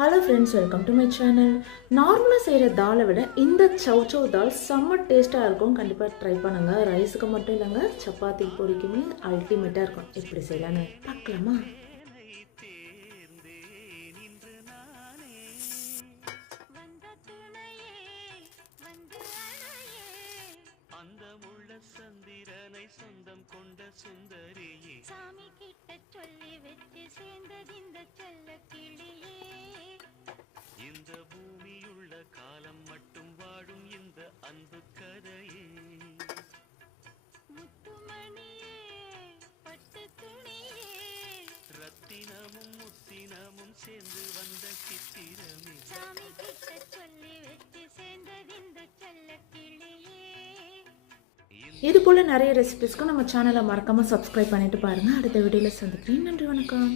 Hello friends, welcome to my channel. நார்மலாக செய்கிற தாலை விட இந்த சௌ தால் செம்ம டேஸ்ட்டாக இருக்கும். கண்டிப்பாக ட்ரை பண்ணுங்கள். ரைஸுக்கு மட்டும் இல்லைங்க, சப்பாத்தி பொரிக்குமே அல்டிமேட்டாக இருக்கும். எப்படி செய்யலான்னு பார்க்கலாமா? சந்திரனை சொந்தம் கொண்ட சுந்தரியே, சாமி கிட்ட சொல்லி வச்சு சேர்ந்தது இந்த செல்ல கிளியே. இந்த பூமியுள்ள காலம் மட்டும் வாழும் இந்த அன்பு கதையே. முத்துமணியே, பட்டு துணியே, ரத்தினமும் முத்தினமும் சேர்ந்து வந்த சித்திரமே, சாமி கிட்ட சொல்லி வச்சு சேர்ந்தது இந்த செல்ல கிளியே. இது போல் நிறைய ரெசிபிஸ்க்கும் நம்ம சேனலை மறக்காமல் சப்ஸ்கிரைப் பண்ணிட்டு பாருங்கள். அடுத்த வீடியோவில் சந்திக்கிறேன். நன்றி, வணக்கம்.